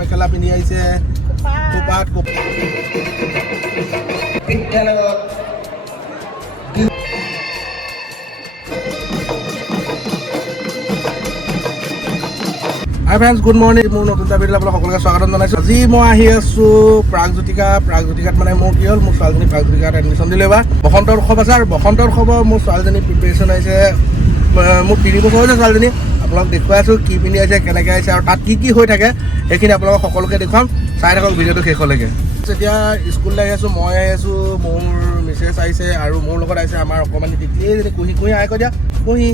মেখেলা পিন্ধি আহিছে খোপাত হাই ফ্ৰেণ্ডছ, গুড মৰ্ণিং। মোৰ নতুন এটা ভিডিঅ'ত আপোনালোক সকলোকে স্বাগতম জনাইছোঁ। আজি মই আহি আছোঁ প্ৰাগজ্যোতিকাত মানে মোৰ কি হ'ল, মোৰ ছোৱালীজনী প্ৰাগজ্যোতিকাত এডমিশ্যন দিলোঁ। এবাৰ বসন্ত উৎসৱ আছে আৰু বসন্ত উৎসৱৰ মোৰ ছোৱালীজনী প্ৰিপেৰেশ্যন আহিছে। মোৰ 3 বছৰ হৈছে ছোৱালীজনী। আপোনালোক দেখুৱাই আছোঁ কি পিন্ধি আহিছে, কেনেকৈ আহিছে আৰু তাত কি হৈ থাকে সেইখিনি আপোনালোকক সকলোকে দেখুৱাম। চাই থাকক ভিডিঅ'টো শেষলৈকে। এতিয়া স্কুললৈ আহি আছোঁ, মই আহি আছোঁ, মোৰ মিছেছ আহিছে আৰু মোৰ লগত আহিছে আমাৰ অকণমানি দিদি এজনী কুঁহি হাই কৈ দিয়া। কুঁহি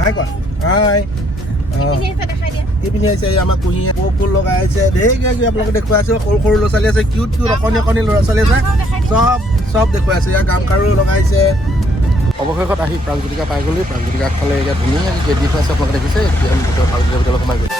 হাই কোৱা। হাই। কি পিন্ধি আহিছে আমাৰ কুঁহিয়ে ফুল লগাই আহিছে, ঢেৰ কিবা কিবি আপোনালোকে দেখুৱাই আছোঁ। সৰু সৰু ল'ৰা ছোৱালী আছে, কিউট অকণি ল'ৰা ছোৱালী আছে, চব দেখুৱাই আছোঁ। ইয়াৰ গাম খাৰু লগাইছে। অৱশেষত আহি প্ৰাগজ্যোতিকা পাই গ'লো। প্ৰাগজ্যোতিকা আগফালে এতিয়া ধুনীয়াকৈ গেট দি থোৱা আছে, আপোনালোকে দেখিছে। এতিয়া আমি প্ৰাগজ্যোতিকাৰ ভিতৰত সোমাই গৈছোঁ।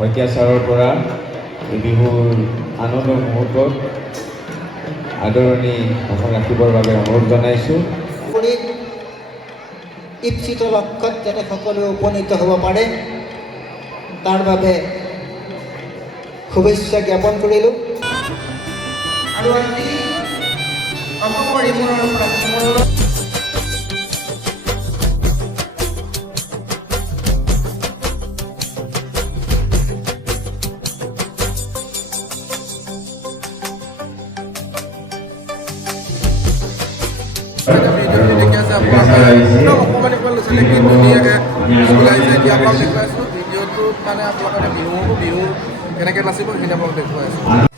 শইকীয়া ছাৰৰ পৰা এই বিহুৰ আনন্দ মুহূৰ্তত আদৰণি ভাষণ ৰাখিবৰ বাবে অনুৰোধ জনাইছোঁ। ইপ্সিত লক্ষ্যত যাতে সকলোৱে উপনীত হ'ব পাৰে তাৰ বাবে শুভেচ্ছা জ্ঞাপন কৰিলোঁ। আৰু আজি অসমৰ ইমূৰৰ পৰা সিমূৰলৈ ভিডিঅ'টোত মানে আপোনালোকে বিহু কেনেকৈ নাচিব সেইখিনি আপোনালোক দেখুৱাই আছোঁ।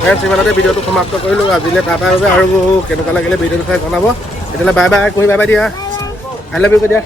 ফ্ৰেণ্ডছ ইমানতে ভিডিঅ'টো সমাপ্ত কৰিলোঁ আজিলৈ টাটা বাবে আৰু কেনেকুৱা লাগিলে ভিডিঅ'টো চাই জনাব এতিয়ালৈ বাই বাই কৈ বাই বাই দিয়া আই লাভ ইউ কৈ দিয়া